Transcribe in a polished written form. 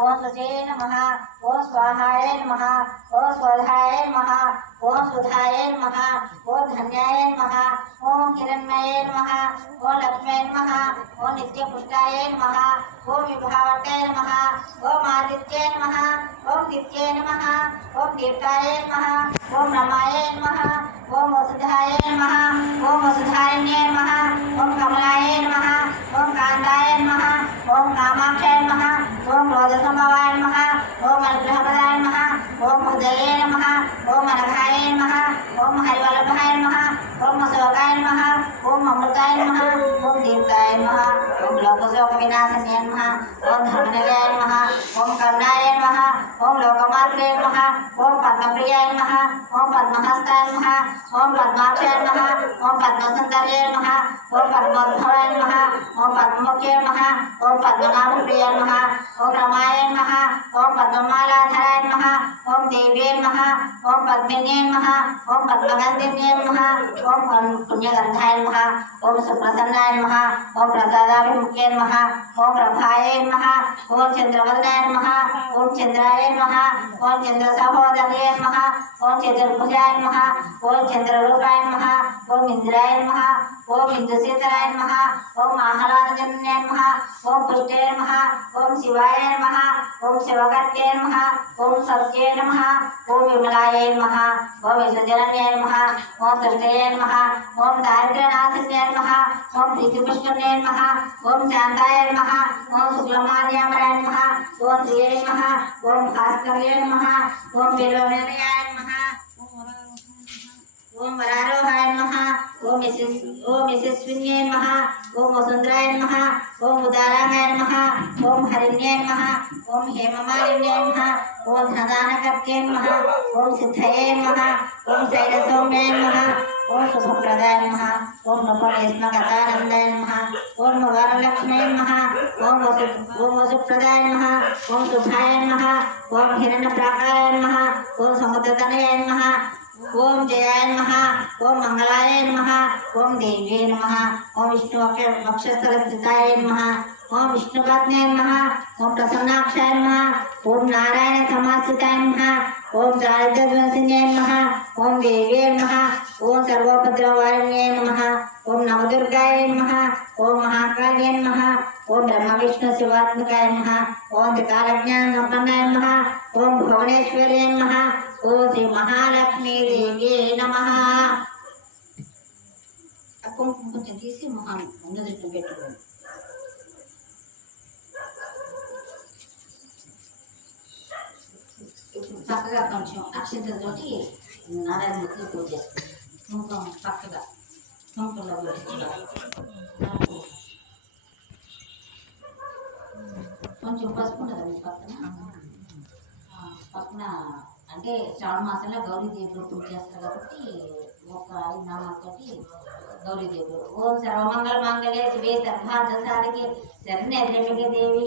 ओम सुचे नमः ओम स्वाहाय नमः ओम स्वधाय नमः ओम सुधाय नमः ओम धन्याय नमः ओम हिरण्मये नमः ओम लक्ष्मी नमः ओम नित्यपुष्टाय नमः ओम विभावते नमः ओम आदित्य नमः ओम दित्ये नमः ओम दीप्ताय नमः ओम रमाय नमः ओम वसुधाय नमः ओम वसुधारिण्ये नमः ओम कमलाय नमः ओम कांताय नमः ओम कामाक्षाय नमः ओम क्रोधसंभवाय नमः ओम अनुग्रहपदाय नमः ओम हृदये नमः ओम अनघाय नमः ओम हरिवल्लभाय नमः ओम अशोकाय नमः ओम अमृताय नमः ओम दीप्ताय नमः ओम लोकशोकविनाशिन्ये नमः ओम धर्मनिलयाय नमः ओम करुणाय नमः ओम लोकमात्रे नमः ओम पद्मप्रियाय नमः ओम पद्महस्ताय नमः ओम पद्माक्षाय नमः ओम पद्मसुन्दर्ये नमः ओम पद्मोद्भवाय नमः ओम पद्ममुखे नमः ओम पद्मनाभप्रियाय नमः ओम रमाय नमः ओम पद्ममालाधराय नमः ओम देव्ये नमः ओम पद्मिन्ये नमः ओम पद्मगन्धिन्ये नमः ओम पुण्यगन्धाय नमः ओम सुप्रसन्नाय नमः ओम प्रसादाभिमुखे नमः ओम प्रभाय नमः ओम चन्द्रवदनाय नमः ओम चन्द्राय नमः ओम चन्द्रसहोदर्ये नमः ओम चतुर्भुजाय नमः ओम चन्द्ररूपाय नमः ओम इन्द्राय नमः ओम इन्दुशीतलाय नमः ओम आह्लादजन्ये नमः ओम पुष्टे नमः ओम शिवाय नमः ओम शिवकर्ते नमः ओम सत्ये नमः ओम विमलाय नमः ओम विसर्जनये नमः ओम तुष्टये नमः ओम दारिद्र्यनाशिन्ये नमः ओम प्रीतिपुष्करणे नमः ओम शान्ताय नमः ओम शुक्लमाल्यामराय नमः ओम श्रिये नमः ओम भास्कर्ये नमः ओम वेलोनिलयाय नमः ओम वरारोहाय नमः ओम यशस्विन्ये नमः ओम वसुन्धराय नमः ओम उदाराय नमः ओम हरिण्ये नमः ओम हेममालिन्ये नमः ओम धनानकर्त्ये नमः ओम सिद्धये नमः ओम शैलसौम्ये नमः ओम शुभप्रदाय नमः ओम नृपणेस्मगतानन्दाय नमः ओम वरलक्ष्मी नमः ओम वसुप्रदाय नमः ओम शुभाय नमः ओम हिरण्यप्राकाराय नमः ओम समुद्रतनये नमः ओम जयाय नमः ओम मंगलाय नमः ओम देव्ये नमः ओम विष्णुवक्षस्थलस्थिताय नमः ओम विष्णुपत्न्ये नमः ओम प्रसन्नाक्षाय नमः ओम नारायण समाश्रिताय नमः ओम दारिद्र्यध्वंसिन्ये नमः ओम देव्ये नमः ओम सर्वोपद्रववारिण्ये नमः ओम नवदुर्गाय नमः ओम महाकाल्ये नमः ओम ब्रह्मविष्णुशिवात्मकाय नमः ओम त्रिकालज्ञानसम्पन्नाय नमः ओम भुवनेश्वर्ये नमः ओम श्री महालक्ष्मी देव्ये नमः కొంచెం తీసి మొహం ఉన్నదట్టు పెట్టుకోండి చక్కగా కొంచెం అక్షంతతోటి నారాయణమూర్తి పూజ చేస్తాం కుంకుమ చక్కగా కుంకుమలో కొంచెం పసుపు ఉండదు మీ పక్కన అంటే శ్రావణ మాసంలో గౌరీదేవుడు పూజ చేస్తారు కాబట్టి ఒక 5 నామాలతోటి గౌరీదేవుడు ఓం సర్వమంగళ మాంగళ్యే శివే సర్వార్థ సాధకే శరణ్యే త్ర్యంబకే దేవి